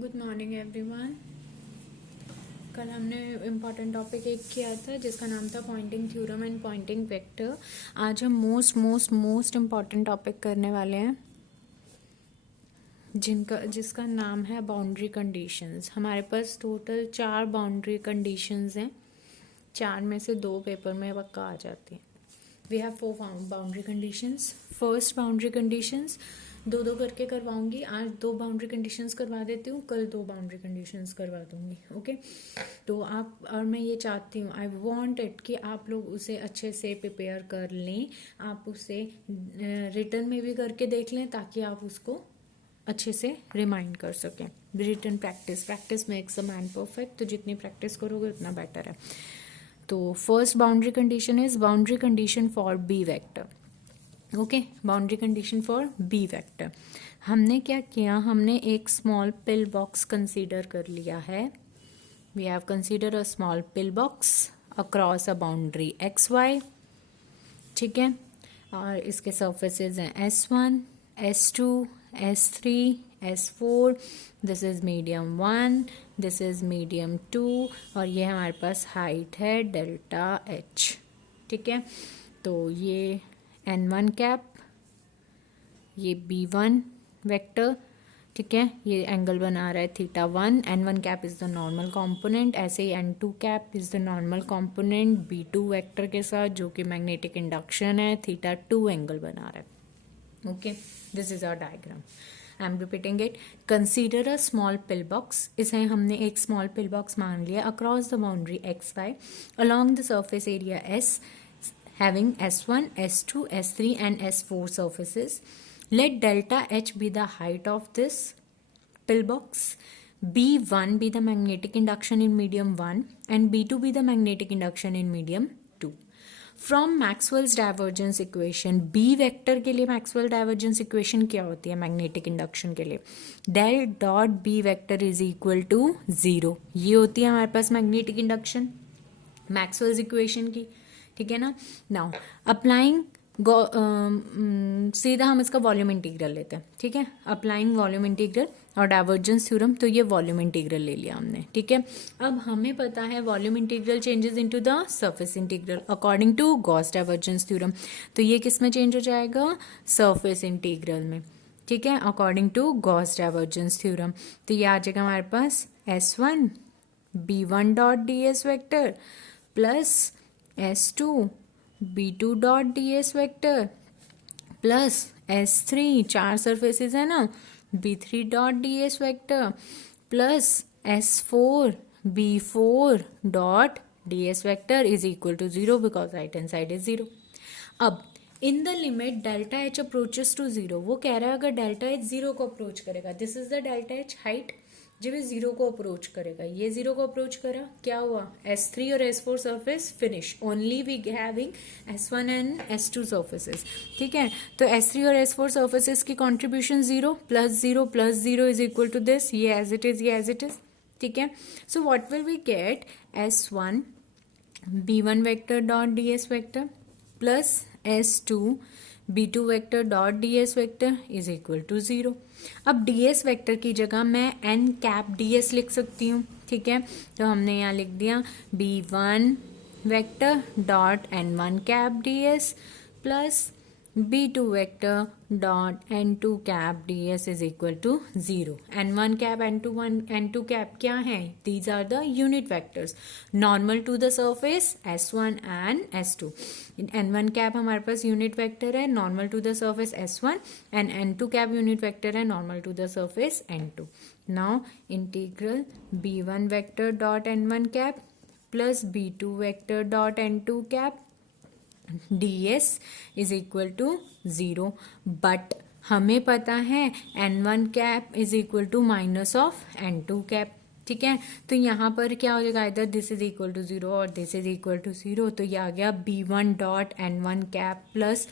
Good morning everyone. कल हमने important topic एक किया था जिसका नाम था Poynting theorem and Poynting vector. आज हम मोस्ट इम्पॉर्टेंट टॉपिक करने वाले हैं जिसका नाम है बाउंड्री कंडीशंस। हमारे पास टोटल 4 बाउंड्री कंडीशंस हैं, 4 में से 2 पेपर में पक्का आ जाती हैं। We have 4 boundary conditions. First boundary conditions 2 करके करवाऊंगी। आज 2 बाउंड्री कंडीशंस करवा देती हूँ, कल 2 बाउंड्री कंडीशंस करवा दूंगी। ओके, तो आप और मैं ये चाहती हूँ, आई वॉन्ट इट कि आप लोग उसे अच्छे से प्रिपेयर कर लें। आप उसे रिटर्न में भी करके देख लें ताकि आप उसको अच्छे से रिमाइंड कर सकें। Return practice makes a man perfect. तो जितनी प्रैक्टिस करोगे उतना बेटर है। तो first boundary condition is boundary condition for B vector. Okay, boundary condition for B vector. हमने क्या किया, हमने एक स्मॉल पिल बॉक्स कंसीडर कर लिया है। We have consider a small pill box across a boundary XY। ठीक है, और इसके सर्फेसेस हैं S1, S2, S3, S4। This is medium 1, this is medium 2, और ये हमारे पास हाइट है डेल्टा H। ठीक है, तो ये N1 कैप, ये B1 वेक्टर। ठीक है, ये एंगल बना रहा है θ1। N1 cap is the normal component, ऐसे ही N2 cap is the normal component B2 vector के साथ, जो कि मैग्नेटिक इंडक्शन है, θ2 एंगल बना रहा है। Okay, this is our diagram. I am repeating it. Consider a small pill box. इसे हमने एक स्मॉल पिल बॉक्स मान लिया across the boundary XY along the surface area S having S1, S2, S3 and S4 surfaces. Let delta H be the height of this pill box. B1 be the magnetic induction in medium 1 and B2 be the magnetic induction in medium 2. From Maxwell's divergence equation, B vector के लिए Maxwell divergence equation क्या होती है magnetic induction के लिए? Del dot B vector is equal to 0। ये होती है हमारे पास मैग्नेटिक इंडक्शन मैक्सवेल्स इक्वेशन की। ठीक है ना। नाउ अप्लाइंग सीधा हम इसका वॉल्यूम इंटीग्रल लेते हैं। ठीक है, अप्लाइंग वॉल्यूम इंटीग्रल और डाइवर्जेंस थ्योरम, तो ये वॉल्यूम इंटीग्रल ले लिया हमने। ठीक है, अब हमें पता है volume integral changes into the surface integral according to Gauss divergence theorem. तो ये किस में चेंज हो जाएगा? सरफेस इंटीग्रल में। ठीक है, according to Gauss divergence theorem. तो ये आ जाएगा हमारे पास S1 B1 dot ds vector plus S2 B2 dot ds vector plus S3, 4 surfaces है ना, B3 dot ds vector plus S4 B4 dot ds vector is equal to 0 because right hand side is 0। अब in the limit delta H approaches to 0, वो कह रहा है अगर delta H 0 को approach करेगा, this is the delta H height, जब ये 0 को अप्रोच करेगा, ये 0 को अप्रोच करा, क्या हुआ? S3 और S4 surface finish, only we having S1 and S2 surfaces. ठीक है, तो S3 और S4 सर्फेसेस की contribution 0 plus 0 plus 0 is equal to this, ये एज इट इज, ये एज इट इज। ठीक है, so what will we get? S1 B1 vector dot ds vector plus S2 B2 vector dot ds vector is equal to 0। अब ds vector की जगह मैं n cap ds लिख सकती हूँ। ठीक है, तो हमने यहाँ लिख दिया B1 vector dot n1 cap ds plus B2 vector dot n2 cap ds is equal to 0। n1 cap n2 cap क्या है? These are the unit vectors normal to the surface S1 and S2। n1 cap हमारे पास unit vector है normal to the surface S1 and n2 cap unit vector है normal to the surface N2। Now integral B1 vector dot n1 cap plus B2 vector dot n2 cap ds is equal to 0, but हमें पता है n1 cap is equal to minus of n2 cap. ठीक है, तो यहाँ पर क्या हो जाएगा? इधर दिस इज इक्वल टू 0 और दिस इज इक्वल टू 0, तो ये आ गया B1 dot n1 cap plus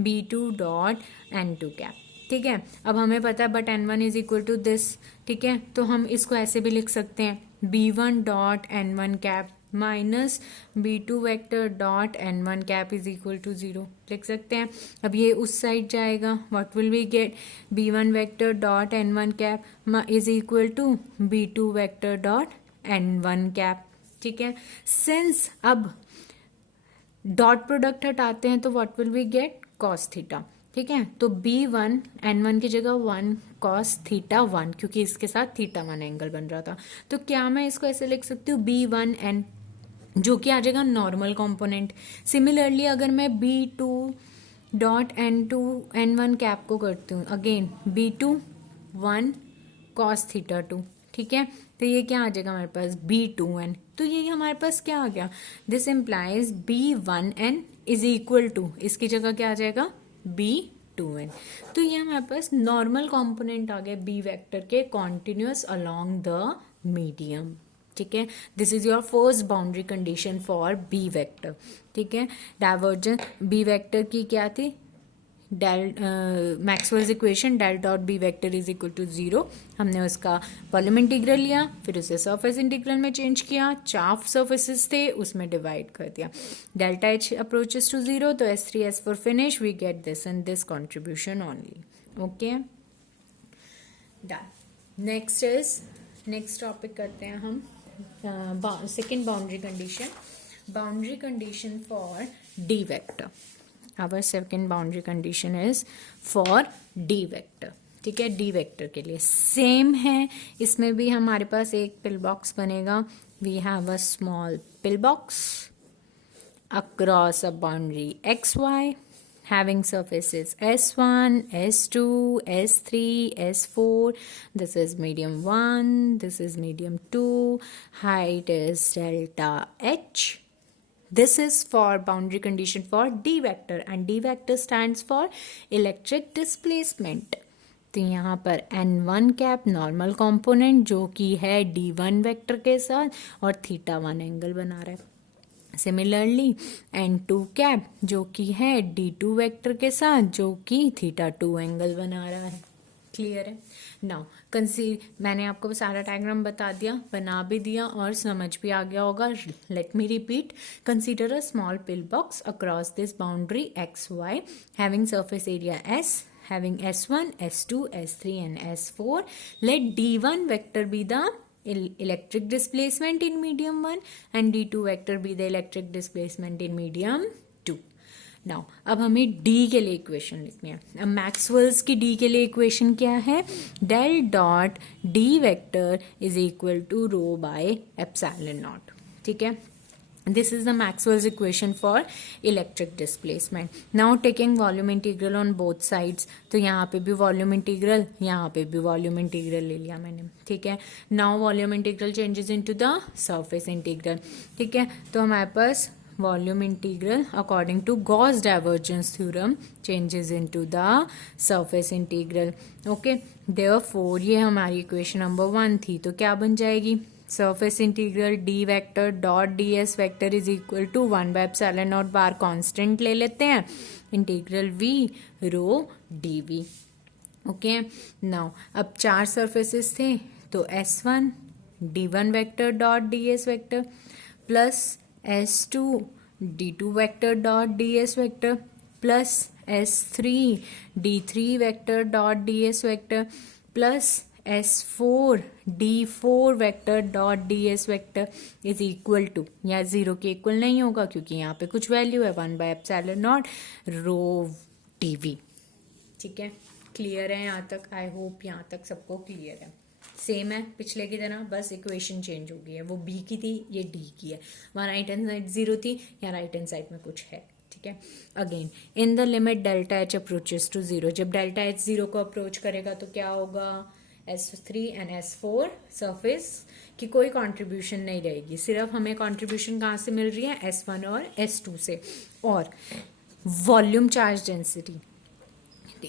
B2 dot n2 cap. ठीक है, अब हमें पता है but n1 is equal to this. ठीक है, तो हम इसको ऐसे भी लिख सकते हैं B1 dot n1 cap minus b2 vector dot n1 cap is equal to 0 लिख सकते हैं. अब ये उस साइड जाएगा. What will we get? b1 vector dot n1 cap is equal to b2 vector dot n1 cap. ठीक है. Since अब डॉट प्रोडक्ट हटाते हैं तो what will we get? Cos theta. ठीक है. तो b1 n1 की जगह 1 कॉस थीटा 1, क्योंकि इसके साथ थीटा 1 एंगल बन रहा था. तो क्या मैं इसको ऐसे लिख सकती हूँ b1 n, जो कि आ जाएगा नॉर्मल कंपोनेंट. सिमिलरली अगर मैं b2 डॉट n1 कैप को करती हूँ, अगेन b2 1 कॉस थीटा 2. ठीक है. तो ये क्या आ जाएगा हमारे पास? b2n. तो ये हमारे पास क्या आ गया? This implies b1n is equal to, इसकी जगह क्या आ जाएगा? b2n. तो ये हमारे पास नॉर्मल कंपोनेंट आ गया b वेक्टर के कॉन्टिन्यूअस अलोंग द मीडियम. ठीक है. This is your first boundary condition for B vector. ठीक है. डाइवर्जेंस बी वेक्टर की क्या थी? Maxwell's equation del dot B vector is equal to 0. हमने उसका वॉल्यूम इंटीग्रल लिया, फिर उसे सरफेस इंटीग्रल में चेंज किया. 4 सर्फेसिस थे, उसमें डिवाइड कर दिया. डेल्टा एच अप्रोचेस टू 0, तो S3 S4 finish. We get this and this contribution only. Okay, done. Next topic करते हैं हम second boundary condition for D vector. Our second boundary condition is for D vector. ठीक है. D vector के लिए same है. इसमें भी हमारे पास एक पिल बॉक्स बनेगा. We have a small pill box across a boundary XY having surfaces S1, S2, S3, S4. This is medium 1. This is medium 2. Height is delta H. This is for boundary condition for D vector and D vector stands for electric displacement. तो यहाँ पर n1 cap normal component जो कि है d1 vector के साथ और theta 1 angle बना रहा है. सिमिलरली n2 कैप जो कि है d2 वेक्टर के साथ जो कि थीटा 2 एंगल बना रहा है. क्लियर है. नाउ मैंने आपको सारा डायग्राम बता दिया, बना भी दिया और समझ भी आ गया होगा. Let me repeat. Consider a small pill box across this boundary XY having surface area S, having S1, S2, S3 and S4. Let D1 vector be the electric displacement in medium 1 and D2 vector be the electric displacement in medium 2. Now अब हमें D के लिए equation लिखनी है. अब Maxwell's की D के लिए इक्वेशन क्या है? Del dot D vector is equal to rho by epsilon naught. ठीक है. This is the Maxwell's equation for electric displacement. Now taking volume integral on both sides. तो यहाँ पे भी वॉल्यूम इंटीग्रल, यहाँ पे भी वॉल्यूम इंटीग्रल ले लिया मैंने. ठीक है. Now volume integral changes into the surface integral. ठीक है. तो हमारे पास volume integral according to Gauss divergence theorem changes into the surface integral. Okay, therefore ये हमारी इक्वेशन नंबर 1 थी. तो क्या बन जाएगी? surface integral d vector dot ds vector is equal to 1 by epsilon naught bar constant ले लेते हैं, integral v rho dv. Okay. Now अब 4 सर्फेसिस थे तो S1 d1 vector dot ds vector plus S2 d2 vector dot ds vector plus S3 d3 vector dot ds vector plus S4 d4 vector dot ds vector is equal to, यहाँ 0 के equal नहीं होगा क्योंकि यहाँ पे कुछ value है, 1 by epsilon naught rho dv. ठीक है. क्लियर है यहाँ तक? आई होप यहाँ तक सबको क्लियर है. सेम है पिछले की तरह, बस इक्वेशन चेंज हो गई है. वो बी की थी, ये डी की है. वहाँ राइट हैंड साइड 0 थी, यहाँ राइट हैंड साइड में कुछ है. ठीक है. Again in the limit delta h approaches to 0. जब डेल्टा एच 0 को अप्रोच करेगा तो क्या होगा? S3 एंड S4 सरफेस की कोई कंट्रीब्यूशन नहीं रहेगी. सिर्फ हमें कंट्रीब्यूशन कहाँ से मिल रही है? S1 और S2 से. और वॉल्यूम चार्ज डेंसिटी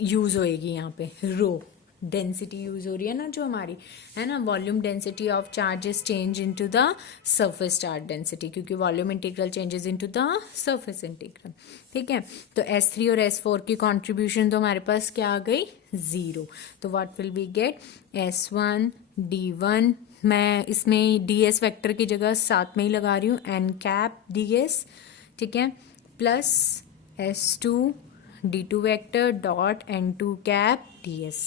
यूज होएगी यहाँ पे रो. डेंसिटी यूज हो रही है ना जो हमारी, है ना, volume density of charges change into the surface charge density, क्योंकि volume integral changes into the surface integral. ठीक है, तो S3 और S4 की कॉन्ट्रीब्यूशन तो हमारे पास क्या आ गई, 0। तो what will be gate, S1 D1, मैं इसमें ds वेक्टर की जगह साथ में ही लगा रही हूँ n कैप ds, ठीक है, plus S2 D2 vector dot N2 cap ds।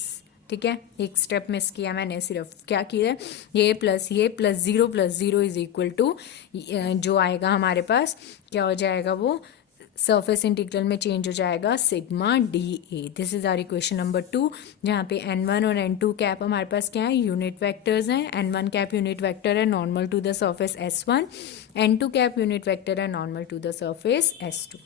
ठीक है, एक स्टेप मिस किया मैंने, सिर्फ क्या किया, ये प्लस 0 इज इक्वल टू जो आएगा हमारे पास क्या हो जाएगा, वो सरफेस इंटीग्रल में चेंज हो जाएगा sigma dA। This is our equation number 2, जहाँ पे n1 और n2 कैप हमारे पास क्या है, यूनिट वेक्टर्स हैं। n1 कैप यूनिट वेक्टर है normal to the surface S1, n2 cap unit vector है normal to the surface S2।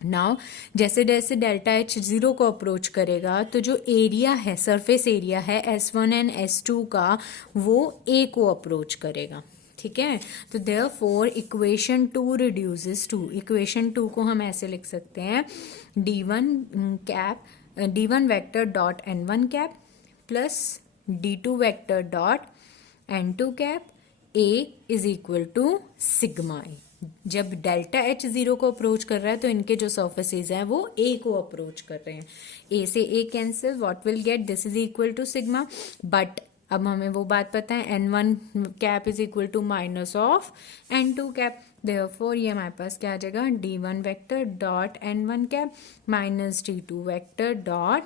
Now जैसे जैसे डेल्टा H 0 को अप्रोच करेगा तो जो एरिया है, सरफेस एरिया है S1 एंड S2 का, वो A को अप्रोच करेगा। ठीक है, तो therefore equation 2 reduces to, equation 2 को हम ऐसे लिख सकते हैं, D1 vector dot N1 cap plus D2 vector dot N2 cap A is equal to sigma A. जब डेल्टा H 0 को अप्रोच कर रहा है तो इनके जो सर्फेसेज हैं वो A को अप्रोच कर रहे हैं, A से A cancel, what will get, this is equal to sigma. But अब हमें वो बात पता है, N1 cap is equal to minus of N2 cap, therefore ये हमारे पास क्या आ जाएगा, D1 vector dot N1 cap minus D2 vector dot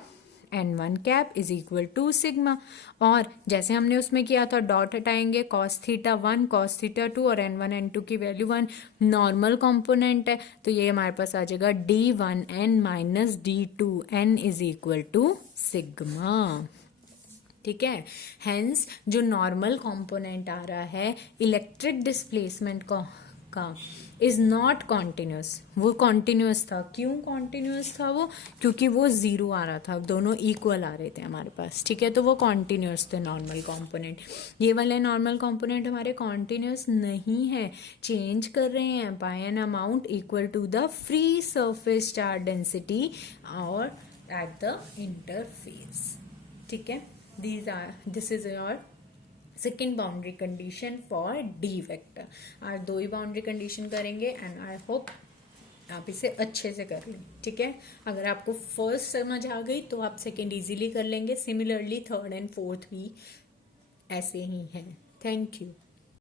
N1 cap is equal to sigma. और जैसे हमने उसमें किया था, डॉट हटाएंगे, cos थीटा 1 cos थीटा 2 और N1 N2 की वैल्यू 1, नॉर्मल कंपोनेंट है, तो ये हमारे पास आ जाएगा D1n minus D2n is equal to sigma. ठीक है, हेंस जो नॉर्मल कंपोनेंट आ रहा है इलेक्ट्रिक डिस्प्लेसमेंट का इज नॉट कॉन्टिन्यूस, वो कॉन्टिन्यूस था। क्यों कॉन्टिन्यूस था वो, क्योंकि वो 0 आ रहा था, दोनों इक्वल आ रहे थे हमारे पास। ठीक है, तो वो कॉन्टिन्यूस थे नॉर्मल कंपोनेंट। ये वाले नॉर्मल कंपोनेंट हमारे कॉन्टिन्यूस नहीं है, चेंज कर रहे हैं by an amount equal to the free surface charge density और एट द इंटरफेस। ठीक है, this is your second boundary condition for D vector. आज 2 ही बाउंड्री कंडीशन करेंगे एंड आई होप आप इसे अच्छे से कर लें। ठीक है, अगर आपको फर्स्ट समझ आ गई तो आप सेकेंड इजीली कर लेंगे। सिमिलरली थर्ड एंड फोर्थ भी ऐसे ही हैं। Thank you.